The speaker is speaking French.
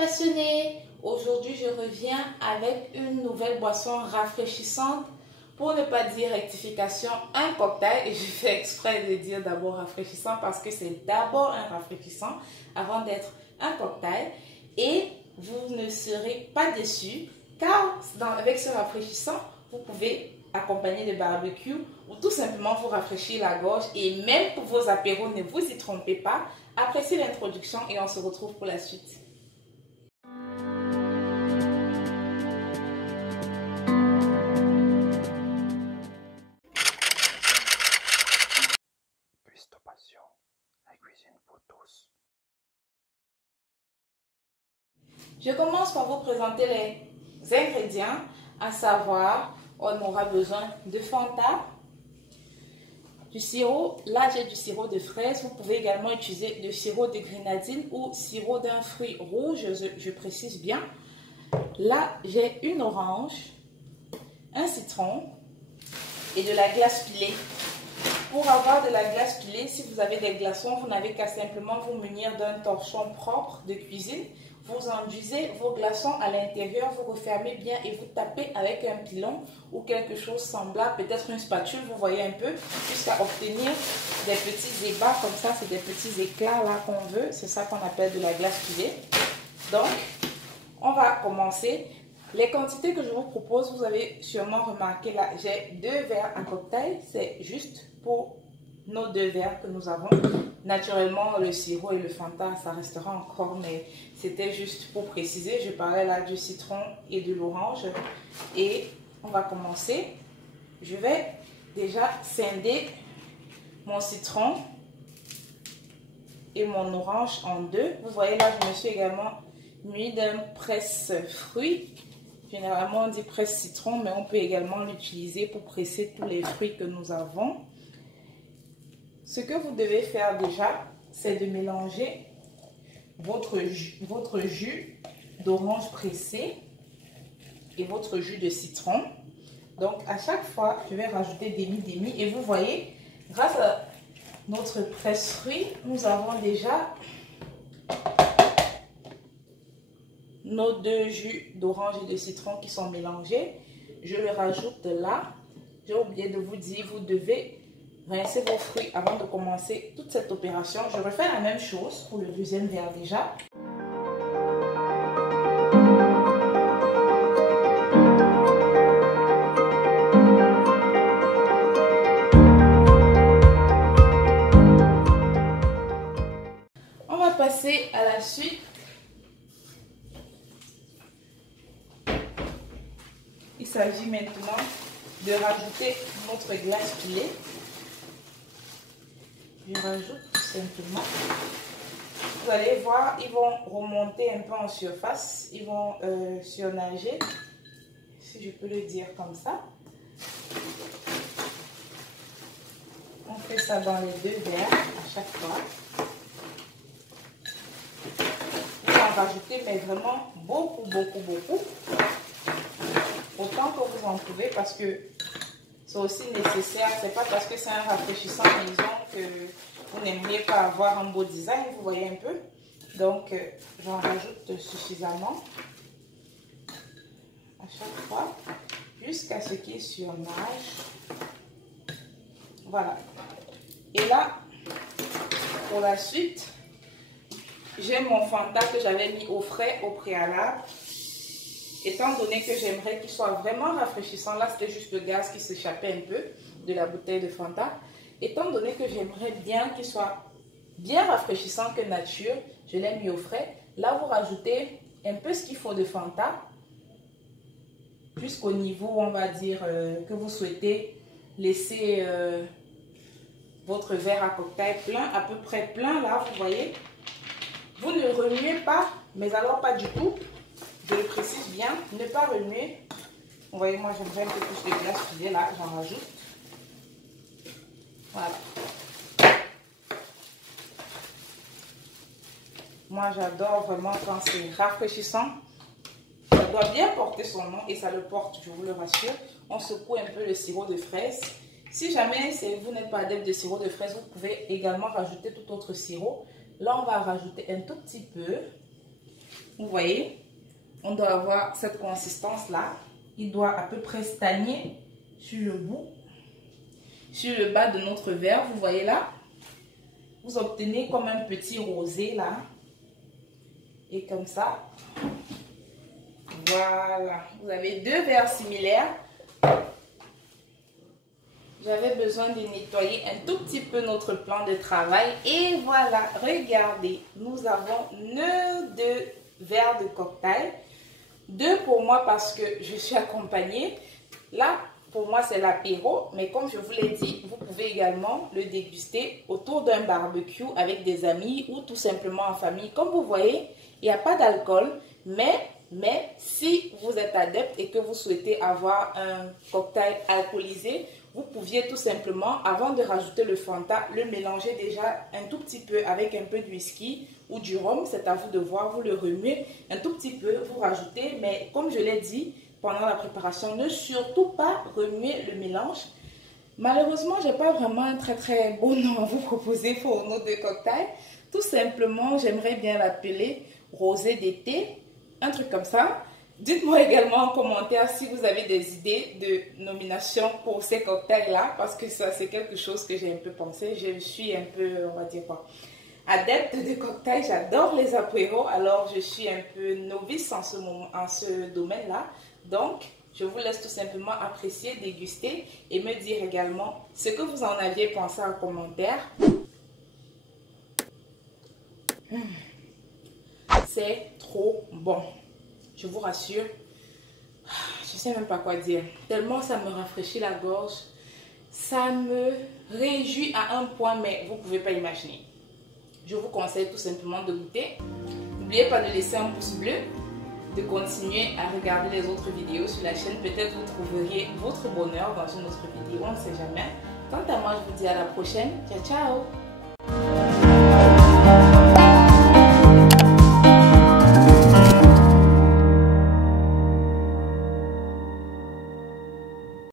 passionnés, aujourd'hui je reviens avec une nouvelle boisson rafraîchissante, pour ne pas dire rectification, un cocktail, et je fais exprès de dire d'abord rafraîchissant parce que c'est d'abord un rafraîchissant avant d'être un cocktail, et vous ne serez pas déçus car avec ce rafraîchissant vous pouvez accompagner de barbecue ou tout simplement vous rafraîchir la gorge, et même pour vos apéros, ne vous y trompez pas. Appréciez l'introduction et on se retrouve pour la suite. Passion, la cuisine pour tous. Je commence par vous présenter les ingrédients, à savoir, on aura besoin de Fanta, du sirop, là j'ai du sirop de fraise, vous pouvez également utiliser le sirop de grenadine ou sirop d'un fruit rouge, je précise bien. Là j'ai une orange, un citron et de la glace pilée. Pour avoir de la glace pilée, si vous avez des glaçons, vous n'avez qu'à simplement vous munir d'un torchon propre de cuisine. Vous enduisez vos glaçons à l'intérieur, vous refermez bien et vous tapez avec un pilon ou quelque chose semblable, peut-être une spatule, vous voyez un peu, jusqu'à obtenir des petits ébats comme ça, c'est des petits éclats là qu'on veut, c'est ça qu'on appelle de la glace pilée. Donc, on va commencer. Les quantités que je vous propose, vous avez sûrement remarqué là, j'ai 2 verres à cocktail, c'est juste pour nos 2 verres que nous avons. Naturellement, le sirop et le Fanta, ça restera encore, mais c'était juste pour préciser. Je parlais là du citron et de l'orange. Et on va commencer. Je vais déjà scinder mon citron et mon orange en deux. Vous voyez là, je me suis également muni d'un presse-fruits. Généralement, on dit presse-citron, mais on peut également l'utiliser pour presser tous les fruits que nous avons. Ce que vous devez faire déjà, c'est de mélanger votre jus d'orange pressé et votre jus de citron. Donc, à chaque fois, je vais rajouter demi-demi. Et vous voyez, grâce à notre presse-fruits, nous avons déjà nos 2 jus d'orange et de citron qui sont mélangés. Je le rajoute là. J'ai oublié de vous dire, vous devez rincer vos fruits avant de commencer toute cette opération. Je refais la même chose pour le deuxième verre déjà. On va passer à la suite. Il s'agit maintenant de rajouter notre glace pilée. Je rajoute tout simplement. Vous allez voir, ils vont remonter un peu en surface. Ils vont surnager, si je peux le dire comme ça. On fait ça dans les 2 verres à chaque fois. Vous en rajoutez, mais vraiment beaucoup. Autant que vous en pouvez, parce que c'est aussi nécessaire. C'est pas parce que c'est un rafraîchissant maison que vous n'aimeriez pas avoir un beau design, vous voyez un peu. Donc, j'en rajoute suffisamment à chaque fois, jusqu'à ce qu'il surnage. Voilà. Et là, pour la suite, j'ai mon Fanta que j'avais mis au frais au préalable. Étant donné que j'aimerais qu'il soit vraiment rafraîchissant, là c'était juste le gaz qui s'échappait un peu de la bouteille de Fanta. Étant donné que j'aimerais bien qu'il soit bien rafraîchissant que nature, je l'ai mis au frais. Là vous rajoutez un peu ce qu'il faut de Fanta, jusqu'au niveau, on va dire, que vous souhaitez laisser votre verre à cocktail plein, à peu près plein là, vous voyez. Vous ne remuez pas, mais alors pas du tout. Je le précise bien, ne pas remuer. Vous voyez, moi j'aimerais un peu plus de glace pilée là, j'en rajoute. Voilà. Moi j'adore vraiment quand c'est rafraîchissant. Ça doit bien porter son nom et ça le porte, je vous le rassure. On secoue un peu le sirop de fraise. Si jamais vous n'êtes pas adepte de sirop de fraise, vous pouvez également rajouter tout autre sirop. Là, on va rajouter un tout petit peu. Vous voyez, on doit avoir cette consistance-là. Il doit à peu près stagner sur le bout, sur le bas de notre verre. Vous voyez là, vous obtenez comme un petit rosé là. Et comme ça, voilà. Vous avez deux verres similaires. J'avais besoin de nettoyer un tout petit peu notre plan de travail. Et voilà, regardez, nous avons nos deux verres de cocktail. Deux pour moi parce que je suis accompagnée. Là, pour moi, c'est l'apéro. Mais comme je vous l'ai dit, vous pouvez également le déguster autour d'un barbecue avec des amis ou tout simplement en famille. Comme vous voyez, il n'y a pas d'alcool. Mais si vous êtes adepte et que vous souhaitez avoir un cocktail alcoolisé, vous pouviez tout simplement, avant de rajouter le Fanta, le mélanger déjà un tout petit peu avec un peu de whisky ou du rhum. C'est à vous de voir, vous le remuez un tout petit peu, vous rajoutez. Mais comme je l'ai dit pendant la préparation, ne surtout pas remuer le mélange. Malheureusement, je n'ai pas vraiment un très bon nom à vous proposer pour nos deux cocktails. Tout simplement, j'aimerais bien l'appeler rosé d'été, un truc comme ça. Dites-moi également en commentaire si vous avez des idées de nomination pour ces cocktails-là, parce que ça, c'est quelque chose que j'ai un peu pensé. Je suis un peu, on va dire quoi, adepte de cocktails. J'adore les apéros, alors je suis un peu novice en ce domaine-là. Donc, je vous laisse tout simplement apprécier, déguster et me dire également ce que vous en aviez pensé en commentaire. C'est trop bon. Je vous rassure, je ne sais même pas quoi dire. Tellement ça me rafraîchit la gorge. Ça me réjouit à un point, mais vous ne pouvez pas imaginer. Je vous conseille tout simplement de goûter. N'oubliez pas de laisser un pouce bleu, de continuer à regarder les autres vidéos sur la chaîne. Peut-être vous trouveriez votre bonheur dans une autre vidéo, on ne sait jamais. Quant à moi, je vous dis à la prochaine. Ciao, ciao!